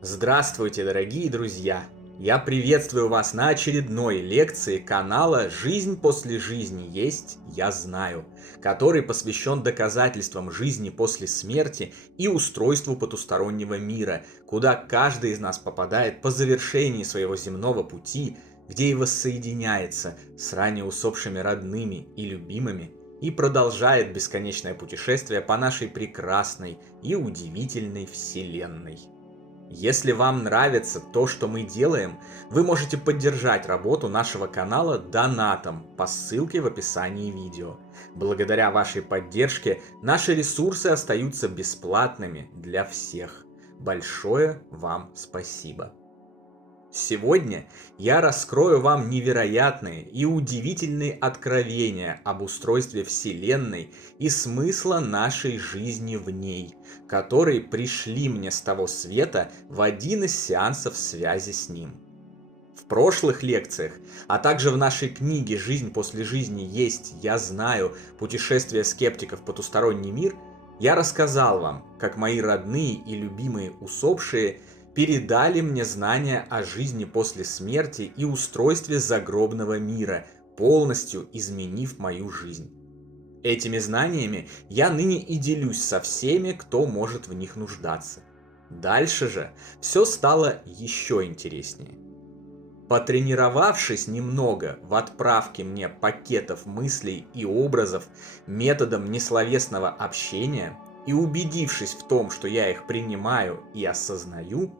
Здравствуйте, дорогие друзья! Я приветствую вас на очередной лекции канала «Жизнь после жизни есть, я знаю», который посвящен доказательствам жизни после смерти и устройству потустороннего мира, куда каждый из нас попадает по завершении своего земного пути, где и воссоединяется с ранее усопшими родными и любимыми и продолжает бесконечное путешествие по нашей прекрасной и удивительной Вселенной. Если вам нравится то, что мы делаем, вы можете поддержать работу нашего канала донатом по ссылке в описании видео. Благодаря вашей поддержке наши ресурсы остаются бесплатными для всех. Большое вам спасибо. Сегодня я раскрою вам невероятные и удивительные откровения об устройстве Вселенной и смысла нашей жизни в ней, которые пришли мне с того света в один из сеансов связи с ним. В прошлых лекциях, а также в нашей книге «Жизнь после жизни есть, я знаю. Путешествие скептиков в потусторонний мир» я рассказал вам, как мои родные и любимые усопшие передали мне знания о жизни после смерти и устройстве загробного мира, полностью изменив мою жизнь. Этими знаниями я ныне и делюсь со всеми, кто может в них нуждаться. Дальше же все стало еще интереснее. Потренировавшись немного в отправке мне пакетов мыслей и образов методом несловесного общения и убедившись в том, что я их принимаю и осознаю,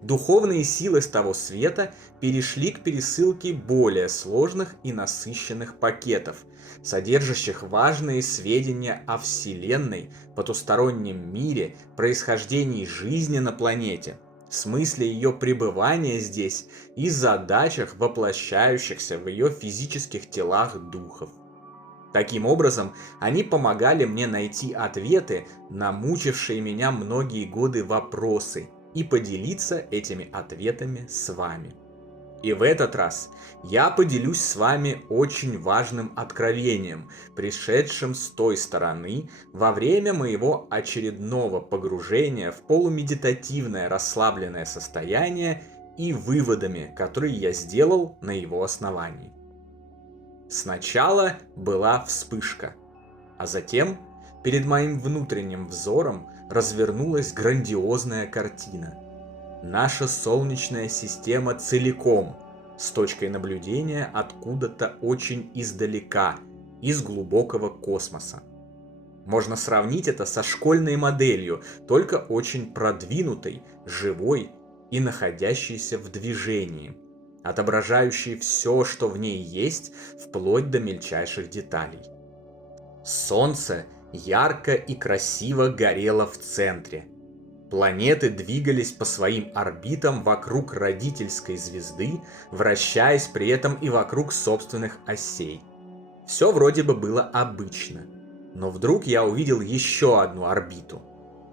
духовные силы с того света перешли к пересылке более сложных и насыщенных пакетов, содержащих важные сведения о Вселенной, потустороннем мире, происхождении жизни на планете, смысле ее пребывания здесь и задачах, воплощающихся в ее физических телах духов. Таким образом, они помогали мне найти ответы на мучившие меня многие годы вопросы и поделиться этими ответами с вами. И в этот раз я поделюсь с вами очень важным откровением, пришедшим с той стороны во время моего очередного погружения в полумедитативное расслабленное состояние и выводами, которые я сделал на его основании. Сначала была вспышка, а затем перед моим внутренним взором развернулась грандиозная картина. Наша Солнечная система целиком, с точкой наблюдения откуда-то очень издалека, из глубокого космоса. Можно сравнить это со школьной моделью, только очень продвинутой, живой и находящейся в движении, отображающей все, что в ней есть, вплоть до мельчайших деталей. Солнце ярко и красиво горело в центре. Планеты двигались по своим орбитам вокруг родительской звезды, вращаясь при этом и вокруг собственных осей. Все вроде бы было обычно, но вдруг я увидел еще одну орбиту.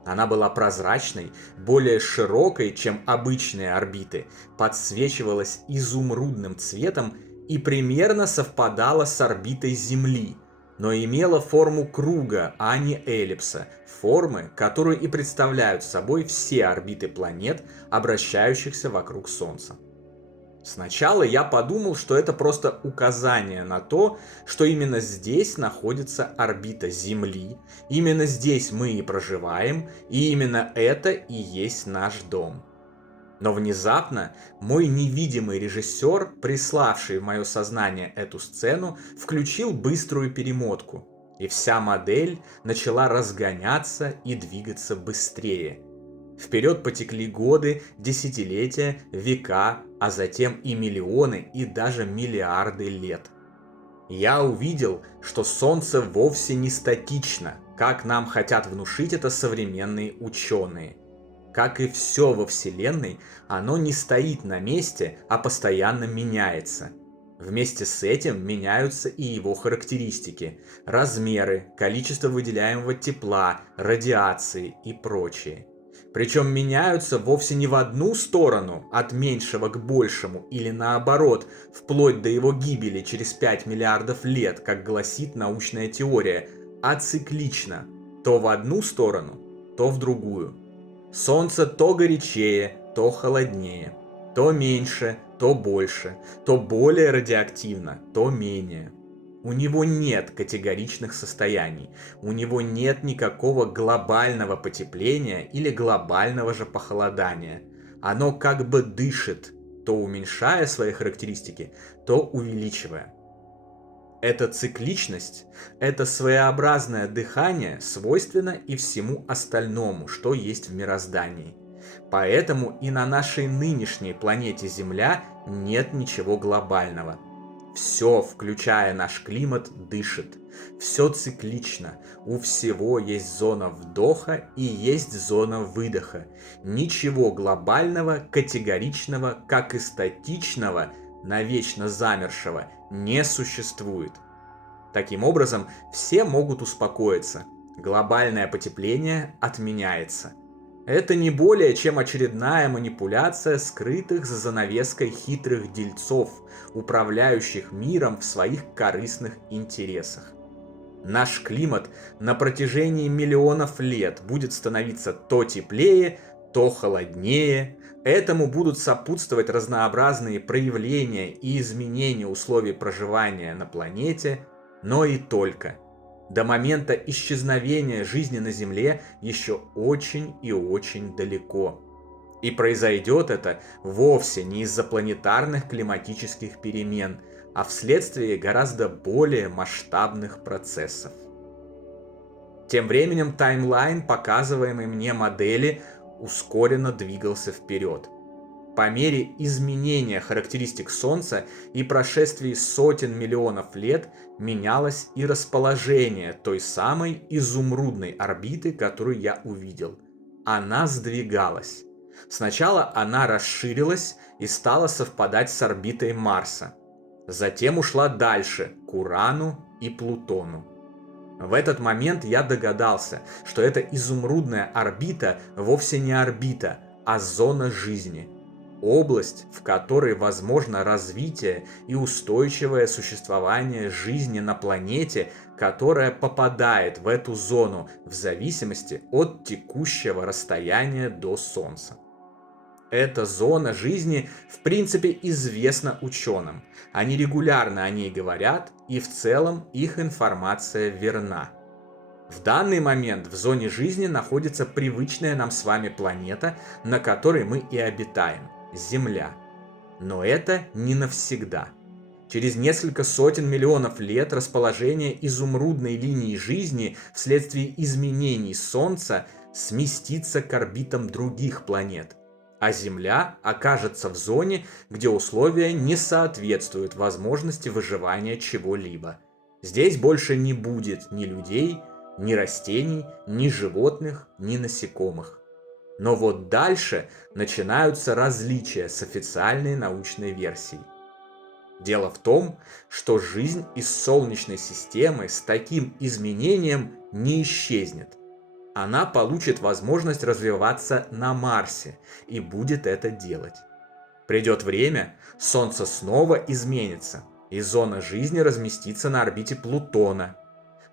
Она была прозрачной, более широкой, чем обычные орбиты, подсвечивалась изумрудным цветом и примерно совпадала с орбитой Земли, но имела форму круга, а не эллипса, формы, которые и представляют собой все орбиты планет, обращающихся вокруг Солнца. Сначала я подумал, что это просто указание на то, что именно здесь находится орбита Земли, именно здесь мы и проживаем, и именно это и есть наш дом. Но внезапно мой невидимый режиссер, приславший в мое сознание эту сцену, включил быструю перемотку, и вся модель начала разгоняться и двигаться быстрее. Вперед потекли годы, десятилетия, века, а затем и миллионы и даже миллиарды лет. Я увидел, что Солнце вовсе не статично, как нам хотят внушить это современные ученые. Как и все во Вселенной, оно не стоит на месте, а постоянно меняется. Вместе с этим меняются и его характеристики, размеры, количество выделяемого тепла, радиации и прочее. Причем меняются вовсе не в одну сторону, от меньшего к большему, или наоборот, вплоть до его гибели через 5 миллиардов лет, как гласит научная теория, а циклично, то в одну сторону, то в другую. Солнце то горячее, то холоднее, то меньше, то больше, то более радиоактивно, то менее. У него нет категоричных состояний, у него нет никакого глобального потепления или глобального же похолодания. Оно как бы дышит, то уменьшая свои характеристики, то увеличивая. Эта цикличность, это своеобразное дыхание свойственно и всему остальному, что есть в мироздании. Поэтому и на нашей нынешней планете Земля нет ничего глобального. Все, включая наш климат, дышит. Все циклично. У всего есть зона вдоха и есть зона выдоха. Ничего глобального, категоричного, как и статичного, навечно замершего, не существует. Таким образом, все могут успокоиться. Глобальное потепление отменяется. Это не более чем очередная манипуляция скрытых за занавеской хитрых дельцов, управляющих миром в своих корыстных интересах. Наш климат на протяжении миллионов лет будет становиться то теплее, то холоднее. Этому будут сопутствовать разнообразные проявления и изменения условий проживания на планете, но и только. До момента исчезновения жизни на Земле еще очень и очень далеко. И произойдет это вовсе не из-за планетарных климатических перемен, а вследствие гораздо более масштабных процессов. Тем временем таймлайн, показываемый мне модели, ускоренно двигался вперед. По мере изменения характеристик Солнца и прошествии сотен миллионов лет менялось и расположение той самой изумрудной орбиты, которую я увидел. Она сдвигалась. Сначала она расширилась и стала совпадать с орбитой Марса. Затем ушла дальше, к Урану и Плутону. В этот момент я догадался, что эта изумрудная орбита вовсе не орбита, а зона жизни. Область, в которой возможно развитие и устойчивое существование жизни на планете, которая попадает в эту зону в зависимости от текущего расстояния до Солнца. Эта зона жизни в принципе известна ученым. Они регулярно о ней говорят, и в целом их информация верна. В данный момент в зоне жизни находится привычная нам с вами планета, на которой мы и обитаем – Земля. Но это не навсегда. Через несколько сотен миллионов лет расположение изумрудной линии жизни вследствие изменений Солнца сместится к орбитам других планет, а Земля окажется в зоне, где условия не соответствуют возможности выживания чего-либо. Здесь больше не будет ни людей, ни растений, ни животных, ни насекомых. Но вот дальше начинаются различия с официальной научной версией. Дело в том, что жизнь из Солнечной системы с таким изменением не исчезнет. Она получит возможность развиваться на Марсе и будет это делать. Придет время, Солнце снова изменится, и зона жизни разместится на орбите Плутона.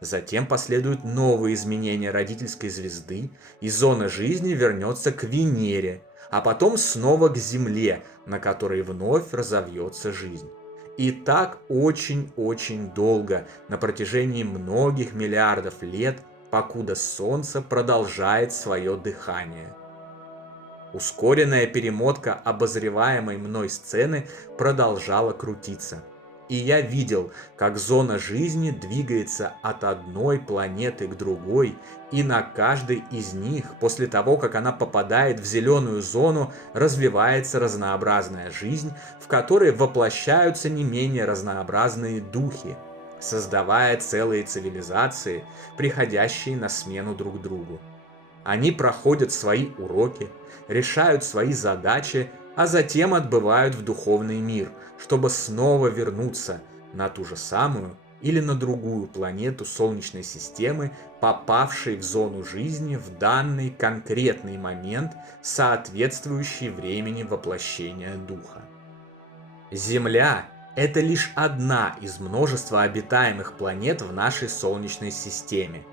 Затем последуют новые изменения родительской звезды, и зона жизни вернется к Венере, а потом снова к Земле, на которой вновь разовьется жизнь. И так очень-очень долго, на протяжении многих миллиардов лет, покуда Солнце продолжает свое дыхание. Ускоренная перемотка обозреваемой мной сцены продолжала крутиться. И я видел, как зона жизни двигается от одной планеты к другой, и на каждой из них, после того, как она попадает в зеленую зону, развивается разнообразная жизнь, в которой воплощаются не менее разнообразные духи, создавая целые цивилизации, приходящие на смену друг другу. Они проходят свои уроки, решают свои задачи, а затем отбывают в духовный мир, чтобы снова вернуться на ту же самую или на другую планету Солнечной системы, попавшей в зону жизни в данный конкретный момент, соответствующий времени воплощения Духа. Земля – это лишь одна из множества обитаемых планет в нашей Солнечной системе.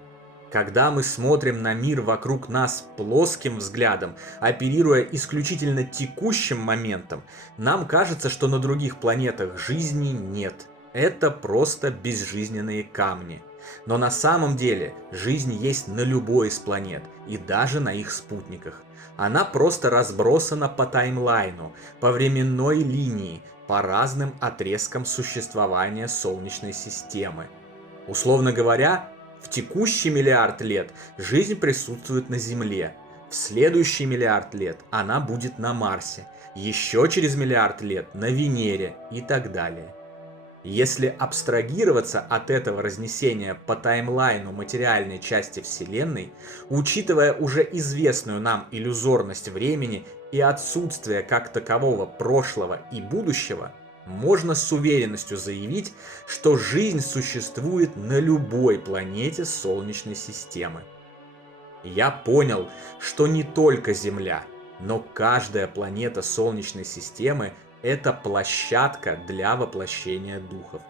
Когда мы смотрим на мир вокруг нас плоским взглядом, оперируя исключительно текущим моментом, нам кажется, что на других планетах жизни нет. Это просто безжизненные камни. Но на самом деле жизнь есть на любой из планет и даже на их спутниках. Она просто разбросана по таймлайну, по временной линии, по разным отрезкам существования Солнечной системы. Условно говоря, в текущий миллиард лет жизнь присутствует на Земле, в следующий миллиард лет она будет на Марсе, еще через миллиард лет на Венере и так далее. Если абстрагироваться от этого разнесения по таймлайну материальной части Вселенной, учитывая уже известную нам иллюзорность времени и отсутствие как такового прошлого и будущего, можно с уверенностью заявить, что жизнь существует на любой планете Солнечной системы. Я понял, что не только Земля, но каждая планета Солнечной системы – это площадка для воплощения духов.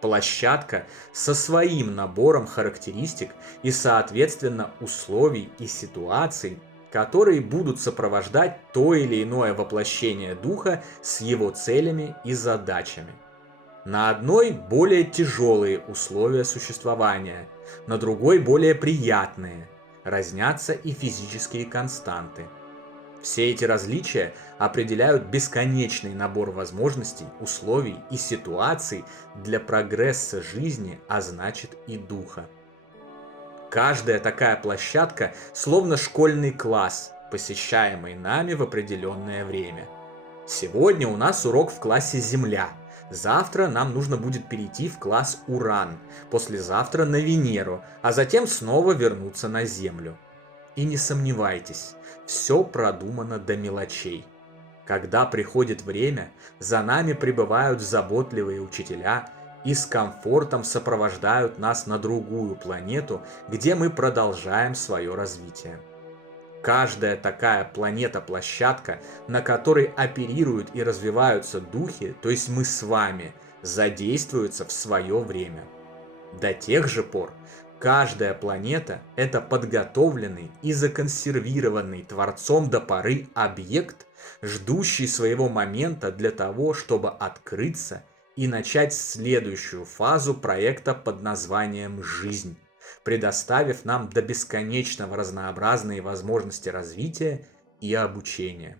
Площадка со своим набором характеристик и, соответственно, условий и ситуаций, которые будут сопровождать то или иное воплощение духа с его целями и задачами. На одной более тяжелые условия существования, на другой более приятные. Разнятся и физические константы. Все эти различия определяют бесконечный набор возможностей, условий и ситуаций для прогресса жизни, а значит и духа. Каждая такая площадка словно школьный класс, посещаемый нами в определенное время. Сегодня у нас урок в классе Земля. Завтра нам нужно будет перейти в класс Уран, послезавтра на Венеру, а затем снова вернуться на Землю. И не сомневайтесь, все продумано до мелочей. Когда приходит время, за нами прибывают заботливые учителя и с комфортом сопровождают нас на другую планету, где мы продолжаем свое развитие. Каждая такая планета-площадка, на которой оперируют и развиваются духи, то есть мы с вами, задействуется в свое время. До тех же пор каждая планета – это подготовленный и законсервированный Творцом до поры объект, ждущий своего момента для того, чтобы открыться и начать следующую фазу проекта под названием «Жизнь», предоставив нам до бесконечного разнообразные возможности развития и обучения.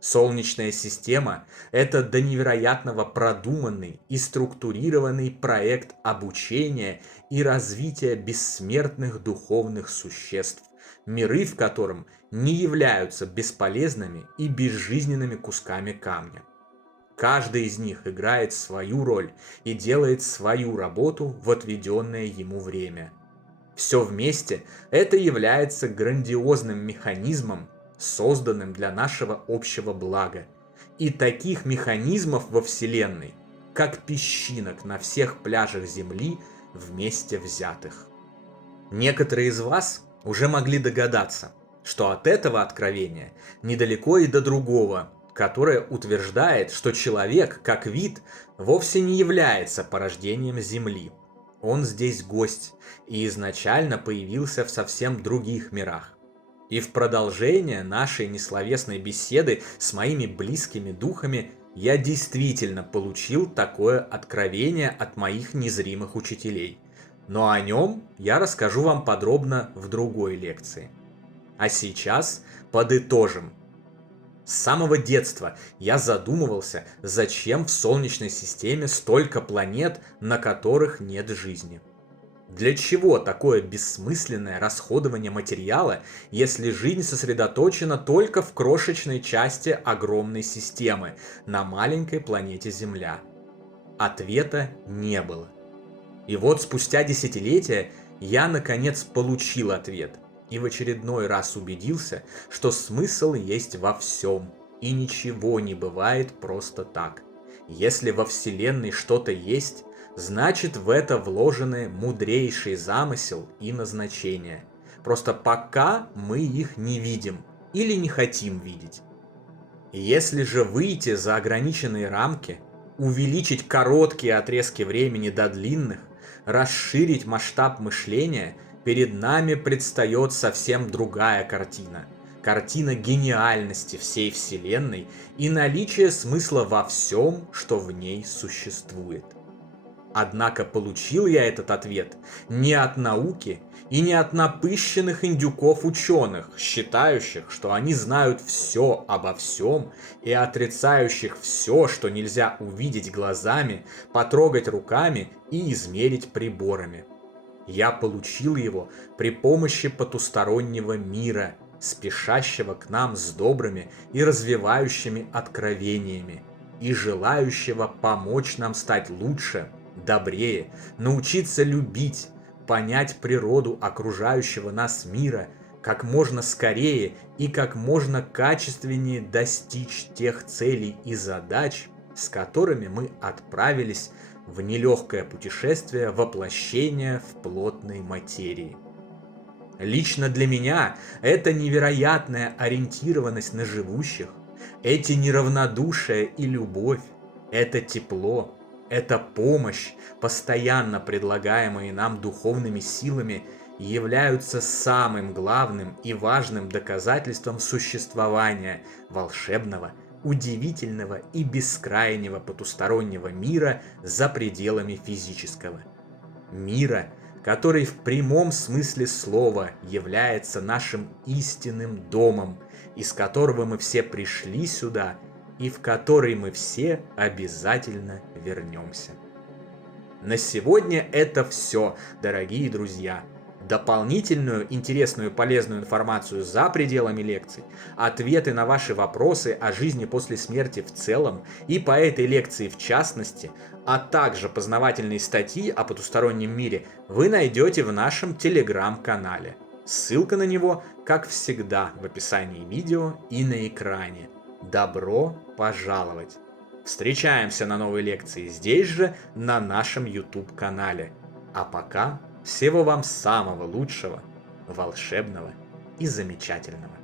Солнечная система – это до невероятного продуманный и структурированный проект обучения и развития бессмертных духовных существ, миры в котором не являются бесполезными и безжизненными кусками камня. Каждый из них играет свою роль и делает свою работу в отведенное ему время. Все вместе это является грандиозным механизмом, созданным для нашего общего блага. И таких механизмов во Вселенной, как песчинок на всех пляжах Земли вместе взятых. Некоторые из вас уже могли догадаться, что от этого откровения недалеко и до другого, которое утверждает, что человек, как вид, вовсе не является порождением Земли. Он здесь гость и изначально появился в совсем других мирах. И в продолжение нашей несловесной беседы с моими близкими духами я действительно получил такое откровение от моих незримых учителей. Но о нем я расскажу вам подробно в другой лекции. А сейчас подытожим. С самого детства я задумывался, зачем в Солнечной системе столько планет, на которых нет жизни. Для чего такое бессмысленное расходование материала, если жизнь сосредоточена только в крошечной части огромной системы, на маленькой планете Земля? Ответа не было. И вот спустя десятилетия я наконец получил ответ. И в очередной раз убедился, что смысл есть во всем, и ничего не бывает просто так. Если во Вселенной что-то есть, значит в это вложены мудрейший замысел и назначение. Просто пока мы их не видим или не хотим видеть. Если же выйти за ограниченные рамки, увеличить короткие отрезки времени до длинных, расширить масштаб мышления, перед нами предстает совсем другая картина. Картина гениальности всей Вселенной и наличия смысла во всем, что в ней существует. Однако получил я этот ответ не от науки и не от напыщенных индюков-ученых, считающих, что они знают все обо всем и отрицающих все, что нельзя увидеть глазами, потрогать руками и измерить приборами. Я получил его при помощи потустороннего мира, спешащего к нам с добрыми и развивающими откровениями, и желающего помочь нам стать лучше, добрее, научиться любить, понять природу окружающего нас мира, как можно скорее и как можно качественнее достичь тех целей и задач, с которыми мы отправились в нелегкое путешествие воплощения в плотной материи. Лично для меня эта невероятная ориентированность на живущих, эти неравнодушие и любовь, это тепло, эта помощь, постоянно предлагаемые нам духовными силами, являются самым главным и важным доказательством существования волшебного, удивительного и бескрайнего потустороннего мира за пределами физического. Мира, который в прямом смысле слова является нашим истинным домом, из которого мы все пришли сюда и в который мы все обязательно вернемся. На сегодня это все, дорогие друзья. Дополнительную интересную и полезную информацию за пределами лекций, ответы на ваши вопросы о жизни после смерти в целом и по этой лекции в частности, а также познавательные статьи о потустороннем мире вы найдете в нашем телеграм-канале. Ссылка на него, как всегда, в описании видео и на экране. Добро пожаловать! Встречаемся на новой лекции здесь же, на нашем YouTube-канале. А пока всего вам самого лучшего, волшебного и замечательного.